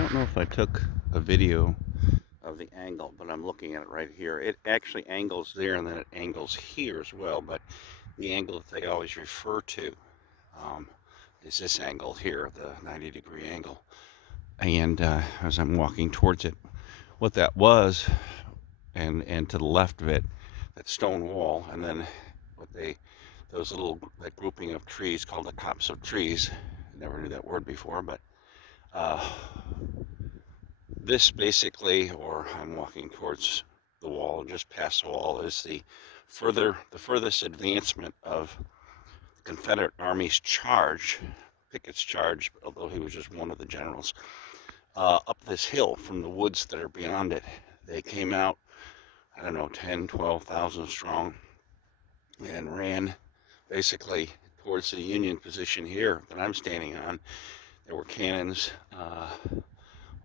don't know if I took a video of the angle, but I'm looking at it right here. It actually angles there and then it angles here as well, but the angle that they always refer to um, is this angle here, the 90-degree angle. And as I'm walking towards it, what that was, and to the left of it, that stone wall, and then what they, those little, that grouping of trees called the copse of trees. Never knew that word before, but uh, this basically, or I'm walking towards the wall, just past the wall, is the furthest advancement of the Confederate Army's charge, Pickett's charge, although he was just one of the generals, up this hill from the woods that are beyond it. They came out, I don't know, 10, 12,000 strong, and ran basically towards the Union position here that I'm standing on. There were cannons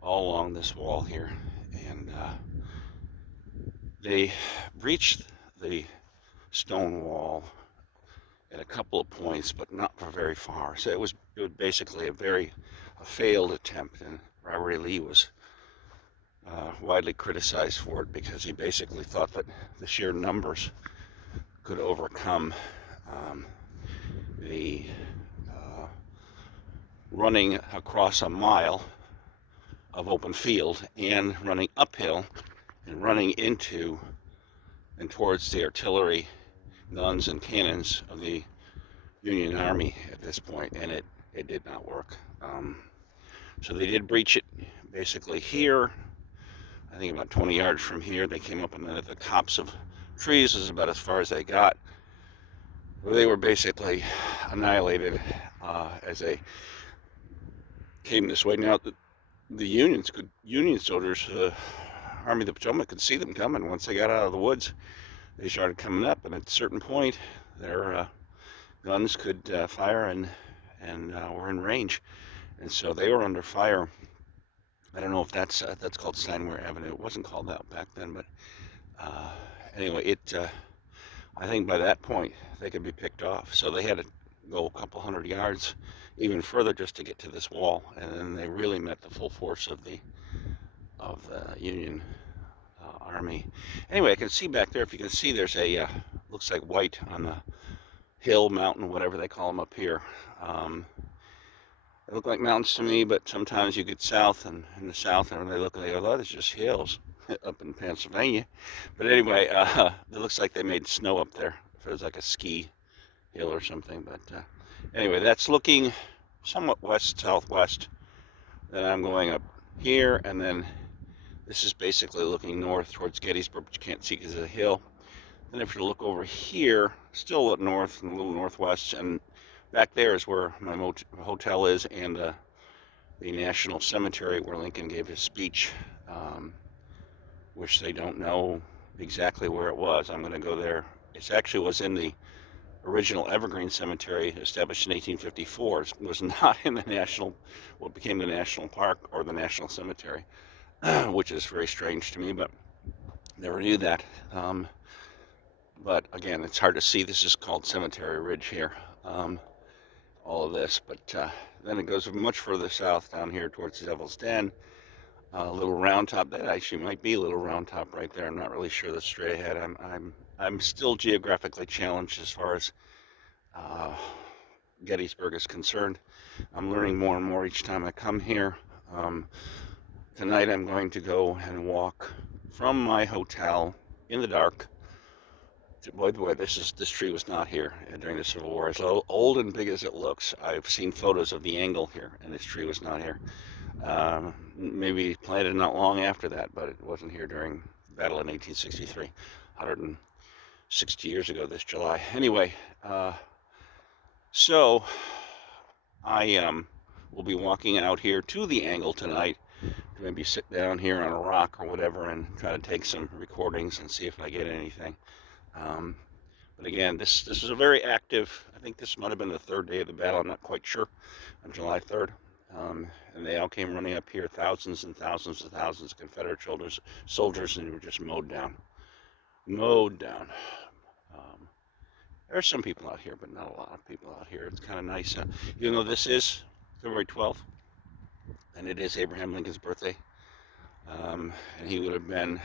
all along this wall here, and they breached the stone wall at a couple of points, but not for very far. So it was basically a failed attempt, and Robert E. Lee was widely criticized for it because he basically thought that the sheer numbers could overcome the running across a mile of open field and running uphill and running into and towards the artillery, guns, and cannons of the Union Army at this point, and it did not work. So they did breach it basically here. I think about 20 yards from here. They came up, and then at the copse of trees is about as far as they got. They were basically annihilated as they came this way. Now the Union soldiers, Army of the Potomac, could see them coming. Once they got out of the woods, they started coming up, and at a certain point, their guns could fire and were in range, and so they were under fire. I don't know if that's called Steinwehr Avenue. It wasn't called that back then, but anyway, I think by that point they could be picked off. So they had to go a couple hundred yards, even further, just to get to this wall, and then they really met the full force of the Union Army. Anyway, I can see back there. If you can see, there's a looks like white on the hill, mountain, whatever they call them up here. They look like mountains to me, but sometimes you get south, and in the south, and they look like, oh, that's just hills up in Pennsylvania. But anyway, it looks like they made snow up there. If it was like a ski hill or something. But anyway, that's looking somewhat west-southwest. Then I'm going up here, and then this is basically looking north towards Gettysburg, but you can't see because of the hill. Then if you look over here, still up north and a little northwest, and back there is where my hotel is, and the National Cemetery where Lincoln gave his speech, which they don't know exactly where it was. I'm going to go there. It actually was in the original Evergreen Cemetery, established in 1854. It was not in what became the National Park or the National Cemetery, which is very strange to me, but never knew that. But again, it's hard to see. This is called Cemetery Ridge here, all of this. But then it goes much further south down here towards the Devil's Den. A little round top. That actually might be a little round top right there. I'm not really sure that's straight ahead. I'm still geographically challenged as far as Gettysburg is concerned. I'm learning more and more each time I come here. Tonight I'm going to go and walk from my hotel in the dark. By the way, this tree was not here during the Civil War. As old and big as it looks, I've seen photos of the angle here, and this tree was not here. Maybe planted not long after that, but it wasn't here during the battle in 1863, 160 years ago this July. Anyway, so I will be walking out here to the angle tonight to maybe sit down here on a rock or whatever and try to take some recordings and see if I get anything. But again, this is a very active, I think this might have been the third day of the battle, I'm not quite sure, on July 3rd. And they all came running up here, thousands and thousands and thousands of Confederate soldiers, and they were just mowed down. Mowed down. There are some people out here, but not a lot of people out here. It's kind of nice. Even though this is February 12th, and and it is Abraham Lincoln's birthday. And he would have been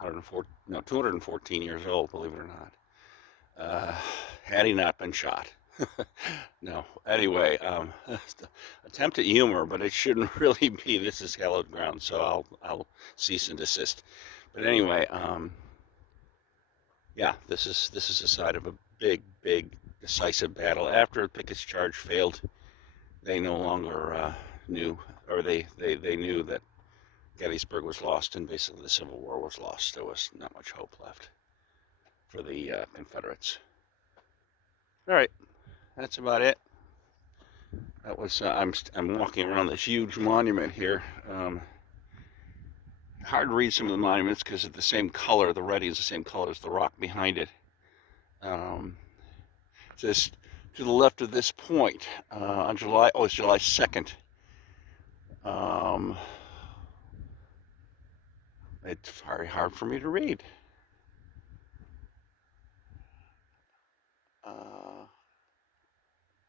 214 years old, believe it or not, had he not been shot. No. Anyway, attempt at humor, but it shouldn't really be. This is hallowed ground, so I'll cease and desist. But anyway, yeah, this is the side of a big, decisive battle. After Pickett's charge failed, they no longer knew, or they knew that Gettysburg was lost, and basically the Civil War was lost. There was not much hope left for the Confederates. All right, that's about it. That was I'm walking around this huge monument here. Hard to read some of the monuments because it's the same color. The writing is the same color as the rock behind it. Just to the left of this point on it's July 2nd. It's very hard for me to read.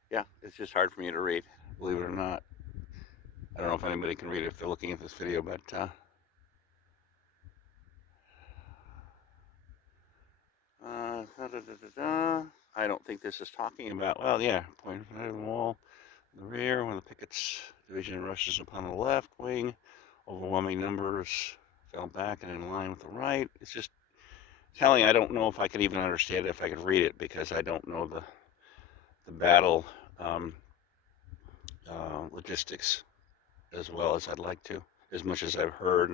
Yeah, it's just hard for me to read, believe it or not. I don't know if anybody can read it if they're looking at this video, but I don't think this is talking about, well, yeah, point of the wall, the rear, when the Pickett's division rushes upon the left wing, overwhelming numbers fell back and in line with the right. It's just telling. I don't know if I could even understand it if I could read it, because I don't know the battle logistics as well as I'd like to, as much as I've heard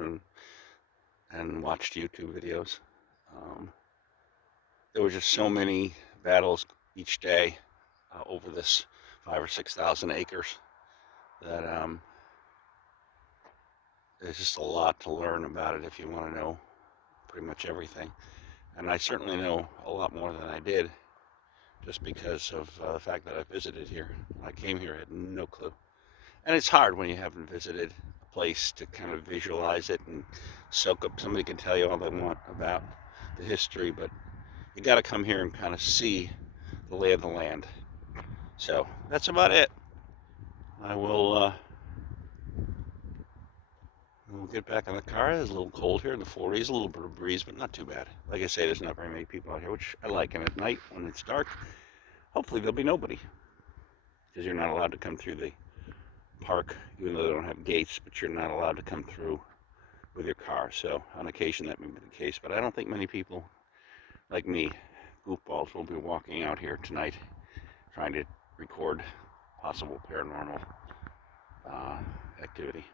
and watched YouTube videos. There were just so many battles each day over this 5,000 or 6,000 acres that there's just a lot to learn about it if you want to know pretty much everything. And I certainly know a lot more than I did, just because of the fact that I visited here. When I came here, I had no clue. And it's hard when you haven't visited a place to kind of visualize it and soak up. Somebody can tell you all they want about the history, but you got to come here and kind of see the lay of the land. So that's about it. I will we'll get back in the car. It's a little cold here in the 40s, a little bit of breeze, but not too bad. Like I say, there's not very many people out here, which I like. And at night, when it's dark, hopefully there'll be nobody, because you're not allowed to come through the park, even though they don't have gates, but you're not allowed to come through with your car. So on occasion that may be the case, but I don't think many people like me, goofballs, will be walking out here tonight trying to record possible paranormal activity.